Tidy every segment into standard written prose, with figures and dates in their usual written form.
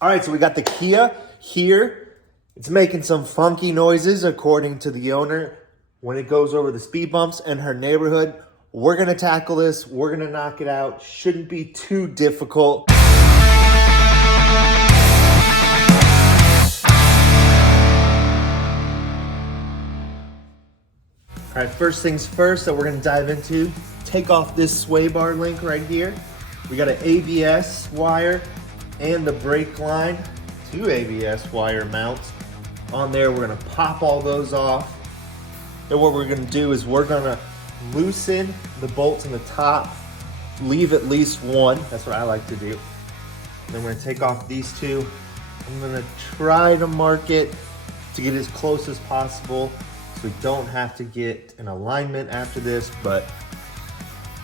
All right, so we got the Kia here. It's making some funky noises according to the owner when it goes over the speed bumps in her neighborhood. We're gonna tackle this. We're gonna knock it out. Shouldn't be too difficult. All right, first things first that we're gonna dive into, take off this sway bar link right here. We got an ABS wire and the brake line, 2 ABS wire mounts on there. We're gonna pop all those off. Then what we're gonna do is we're gonna loosen the bolts in the top, leave at least one. That's what I like to do. And then we're gonna take off these two. I'm gonna try to mark it to get as close as possible so we don't have to get an alignment after this, but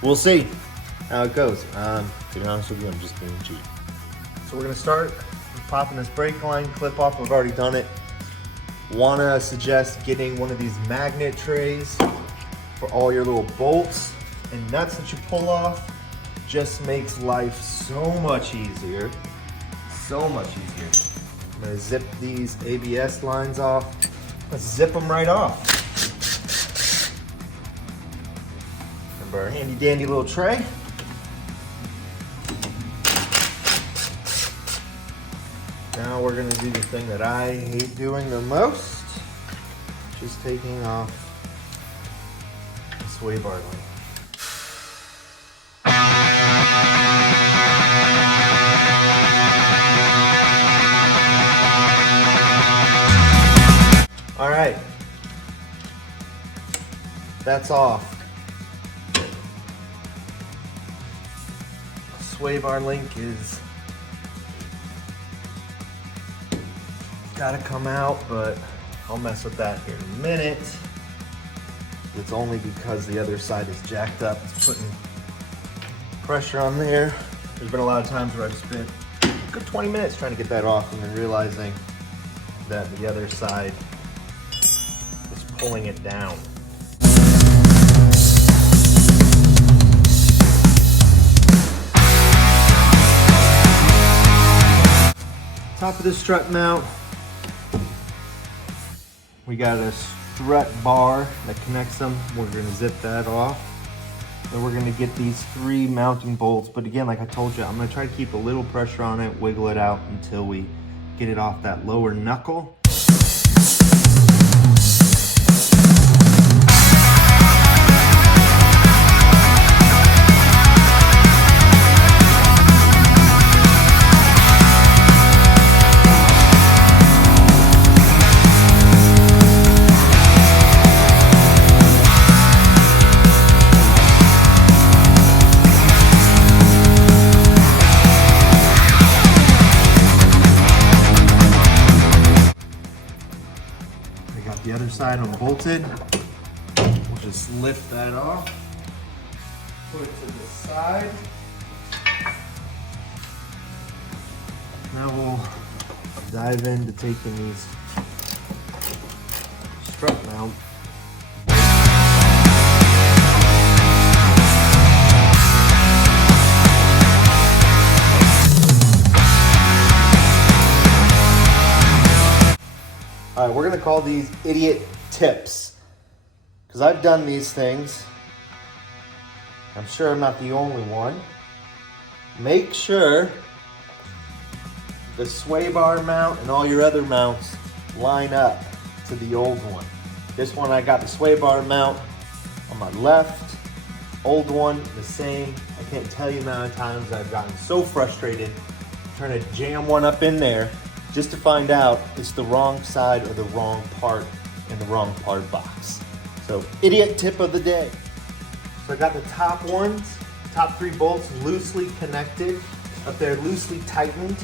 we'll see how it goes. To be honest with you, I'm just being cheap. So we're gonna start with popping this brake line clip off. I've already done it. Wanna suggest getting one of these magnet trays for all your little bolts and nuts that you pull off. Just makes life so much easier. So much easier. I'm gonna zip these ABS lines off. Let's zip them right off. Remember our handy dandy little tray. Now we're gonna do the thing that I hate doing the most, just taking off the sway bar line. All right, that's off. Sway bar link is gotta come out, but I'll mess with that here in a minute. It's only because the other side is jacked up. It's putting pressure on there. There's been a lot of times where I've spent a good 20 minutes trying to get that off and then realizing that the other side is pulling it down. Top of the strut mount, we got a strut bar that connects them. We're gonna zip that off. Then we're gonna get these 3 mounting bolts. But again, like I told you, I'm gonna try to keep a little pressure on it, wiggle it out until we get it off that lower knuckle. The other side unbolted. We'll just lift that off, put it to the side. Now we'll dive into taking these strut mount. All right, we're gonna call these idiot tips because I've done these things. I'm sure I'm not the only one. Make sure the sway bar mount and all your other mounts line up to the old one. This one, I got the sway bar mount on my left, old one the same. I can't tell you the amount of times I've gotten so frustrated trying to jam one up in there just to find out it's the wrong side or the wrong part in the wrong part box. So, idiot tip of the day. So I got the top ones, top 3 bolts loosely connected, up there loosely tightened,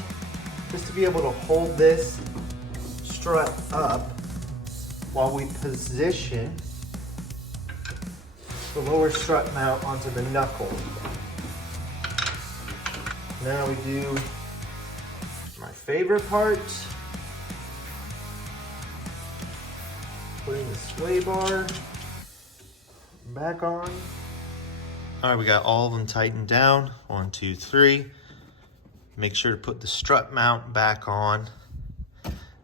just to be able to hold this strut up while we position the lower strut mount onto the knuckle. Now we do my favorite part, putting the sway bar back on. All right, we got all of them tightened down. 1, 2, 3. Make sure to put the strut mount back on.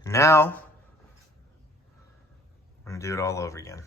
Now, I'm gonna do it all over again.